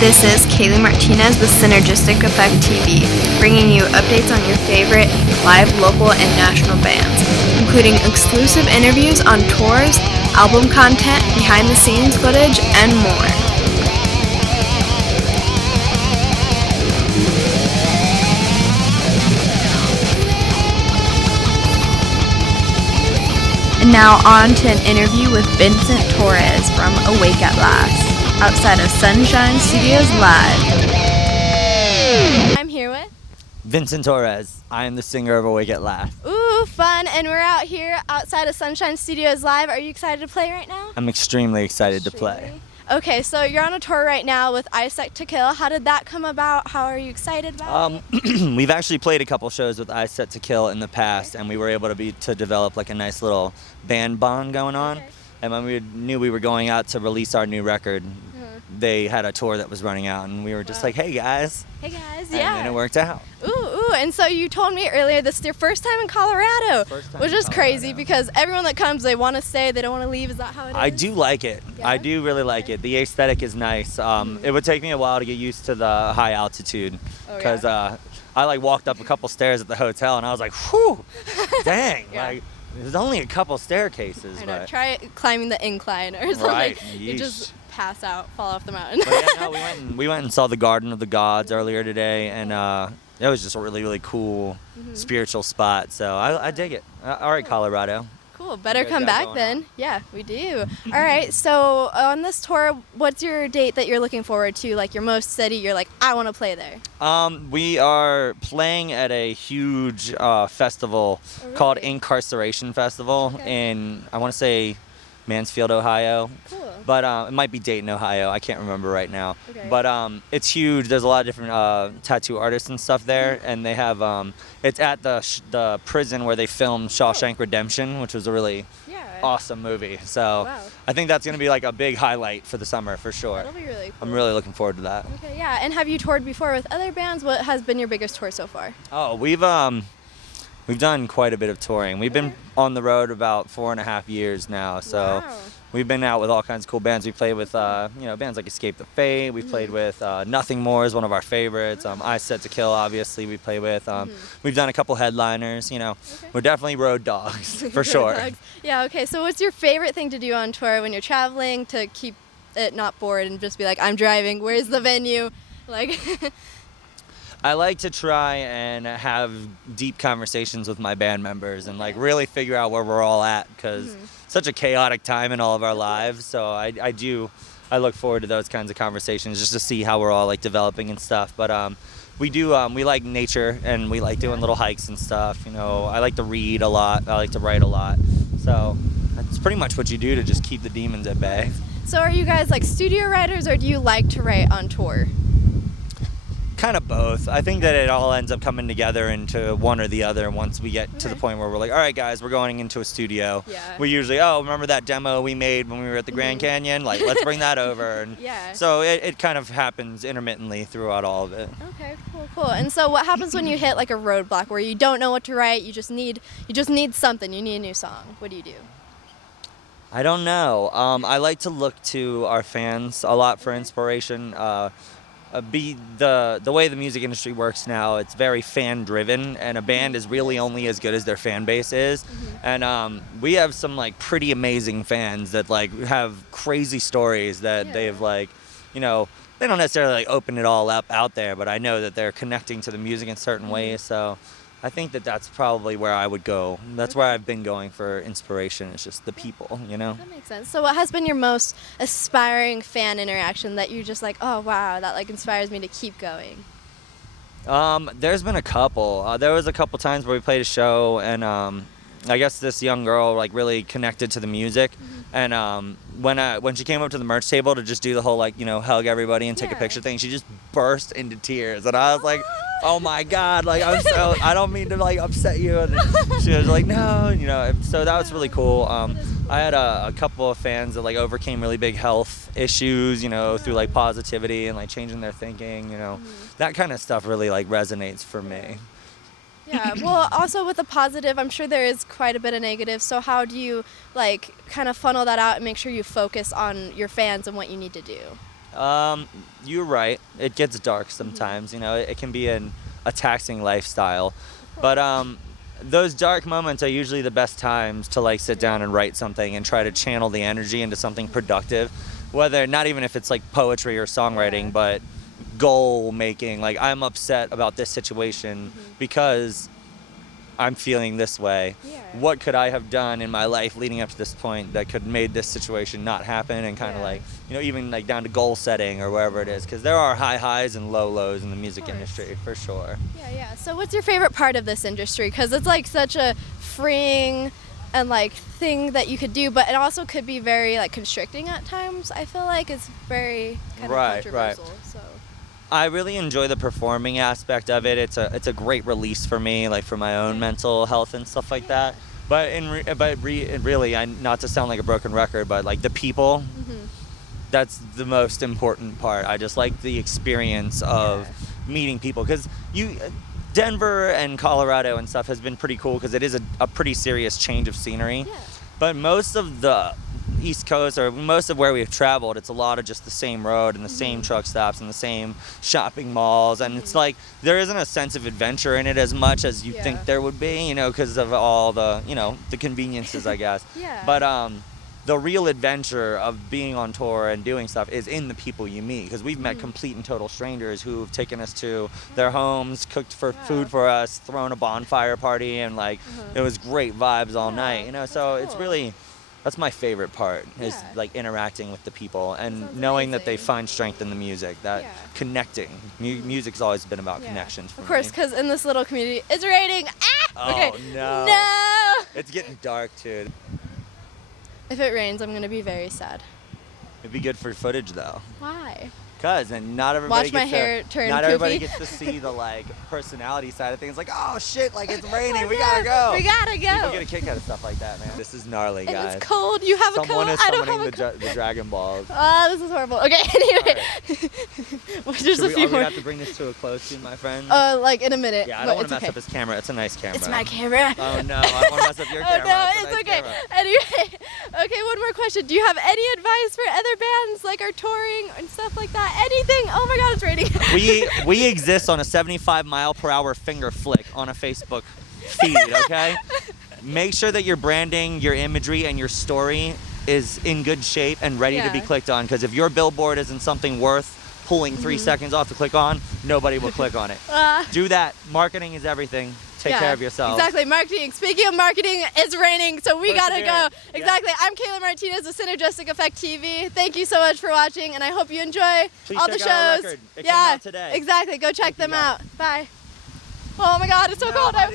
This is Kalie Martinez with Synergistic TV, bringing you updates on your favorite live, local, and national bands, including exclusive interviews on tours, album content, behind-the-scenes footage, and more. And now on to an interview with Vincent Torres from Awake at Last, outside of Sunshine Studios Live. I'm here with Vincent Torres. I am the singer of Awake at Last. Ooh, fun, and we're out here outside of Sunshine Studios Live. Are you excited to play right now? I'm extremely excited to play. Okay, so you're on a tour right now with Set to Kill. How did that come about? How are you excited about it? We've actually played a couple shows with Set to Kill in the past, and we were able to develop like a nice little band bond going on. Okay. And when we knew we were going out to release our new record, they had a tour that was running out, and we were just like, hey guys. Hey guys, And then it worked out. Ooh, and so you told me earlier this is your first time in Colorado, which is crazy because everyone that comes, they want to stay, they don't want to leave. Is that how it is? I do like it. Yeah? I do really like it. The aesthetic is nice. It would take me a while to get used to the high altitude because I walked up a couple stairs at the hotel and I was like, whew, dang, there's only a couple staircases. I know. Try climbing the incline or something. Right. You just pass out, fall off the mountain. But yeah, no, we went and saw the Garden of the Gods earlier today, and it was just a really, really cool spiritual spot. So I dig it. All right, Colorado. Cool. Better come back then. Yeah, we do. All right. So on this tour, what's your date that you're looking forward to? Like your most city, you're like, I want to play there. We are playing at a huge festival called Incarceration Festival in, I want to say, Mansfield, Ohio. Cool. But it might be Dayton, Ohio. I can't remember right now. Okay. But it's huge. There's a lot of different tattoo artists and stuff there, and they have it's at the prison where they filmed Shawshank Redemption, which was a really awesome movie. So I think that's going to be like a big highlight for the summer for sure. That'll be really cool. I'm really looking forward to that. Okay, yeah. And have you toured before with other bands? What has been your biggest tour so far? Oh, we've done quite a bit of touring. We've been on the road about 4.5 years now, so we've been out with all kinds of cool bands. We played with bands like Escape the Fate. We played with Nothing More is one of our favorites. Set to Kill, obviously, we play with. We've done a couple headliners. We're definitely road dogs for sure. Yeah. Okay. So, what's your favorite thing to do on tour when you're traveling to keep it not bored and just be like, I'm driving. Where's the venue? Like. I like to try and have deep conversations with my band members and really figure out where we're all at because it's such a chaotic time in all of our lives. So I look forward to those kinds of conversations just to see how we're all developing and stuff. But we like nature and we like doing little hikes and stuff. I like to read a lot. I like to write a lot. So that's pretty much what you do to just keep the demons at bay. So are you guys studio writers or do you like to write on tour? Kind of both. I think that it all ends up coming together into one or the other once we get to the point where we're like, all right, guys, we're going into a studio. Yeah. We usually, remember that demo we made when we were at the Grand Canyon? Let's bring that over. And so it kind of happens intermittently throughout all of it. Okay, cool. And so what happens when you hit a roadblock where you don't know what to write, you just need something, you need a new song? What do you do? I don't know. I like to look to our fans a lot for inspiration. The way the music industry works now, it's very fan driven, and a band is really only as good as their fan base is. And we have some pretty amazing fans that have crazy stories that they've they don't necessarily open it all up out there, but I know that they're connecting to the music in certain ways. So I think that that's probably where I would go. That's where I've been going for inspiration. It's just the people, That makes sense. So what has been your most aspiring fan interaction that you're just oh, wow, that inspires me to keep going? There's been a couple. There was a couple times where we played a show and I guess this young girl really connected to the music. And when she came up to the merch table to just do the whole hug everybody and take a picture thing, she just burst into tears. And I was like, oh my God, I don't mean to upset you. And she was like, no, so that was really cool. I had a couple of fans that overcame really big health issues, through positivity and changing their thinking, that kind of stuff really resonates for me. Yeah, well, also with the positive, I'm sure there is quite a bit of negative. So how do you kind of funnel that out and make sure you focus on your fans and what you need to do? You're right. It gets dark sometimes. You know, it can be a taxing lifestyle, but those dark moments are usually the best times to like sit down and write something and try to channel the energy into something productive. Whether not even if it's like poetry or songwriting, but goal making. Like I'm upset about this situation because I'm feeling this way. Yeah. What could I have done in my life leading up to this point that could made this situation not happen, and kind of like, you know, even like down to goal setting or wherever it is, because there are high highs and low lows in the music industry for sure. Yeah. So what's your favorite part of this industry? Because it's like such a freeing and like thing that you could do, but it also could be very like constricting at times. I feel like it's very kind of controversial. So. I really enjoy the performing aspect of it. It's a great release for me, like for my own mental health and stuff like that. But really, not to sound like a broken record, but like the people, that's the most important part. I just like the experience of meeting people, because Denver and Colorado and stuff has been pretty cool because it is a pretty serious change of scenery. Yeah. But most of the East Coast, or most of where we've traveled, it's a lot of just the same road and the same truck stops and the same shopping malls, and it's like there isn't a sense of adventure in it as much as you think there would be, you know, because of all the, you know, the conveniences, I guess. But the real adventure of being on tour and doing stuff is in the people you meet, because we've met complete and total strangers who have taken us to their homes, cooked food for us, thrown a bonfire party, and like it was great vibes all night, you know. So it's really, that's my favorite part, is like interacting with the people and knowing that they find strength in the music, that connecting. Music's always been about connections for me. Of course, because in this little community, it's raining. Oh, okay. no. No! It's getting dark, too. If it rains, I'm going to be very sad. It'd be good for footage, though. Why? Because, and not everybody Watch my hair turn not everybody poofy. gets to see the like personality side of things. Like, oh shit, like it's raining, we gotta go. We gotta go. People get a kick out of stuff like that, man. This is gnarly, And guys. it's cold. You have a cold. Someone is I don't have summoning a cold. the Dragon Balls. This is horrible. Okay, anyway. Well, there's a few we more. have to bring this to a close soon, my friend? Like in a minute. Yeah, I don't want to mess up his camera. It's a nice camera. It's my camera. Oh no, I don't want to mess up your camera. Oh no, it's nice okay. Camera. Anyway, okay, one more question. Do you have any advice for other bands like are touring and stuff like that? Anything? Oh my God, it's raining. We exist on a 75-mile-per-hour finger flick on a Facebook feed, okay? Make sure that your branding, your imagery, and your story is in good shape and ready to be clicked on, because if your billboard isn't something worth pulling 3 seconds off to click on, nobody will click on it. Do that. Marketing is everything. Take care of yourself. Exactly, marketing. Speaking of marketing, it's raining, so we gotta go. Exactly. I'm Kalie Martinez with Synergistic Effect TV. Thank you so much for watching, and I hope you enjoy all the shows. Check out our record. It came out today. Exactly. Go check them out. Bye. Oh my God, it's so cold out.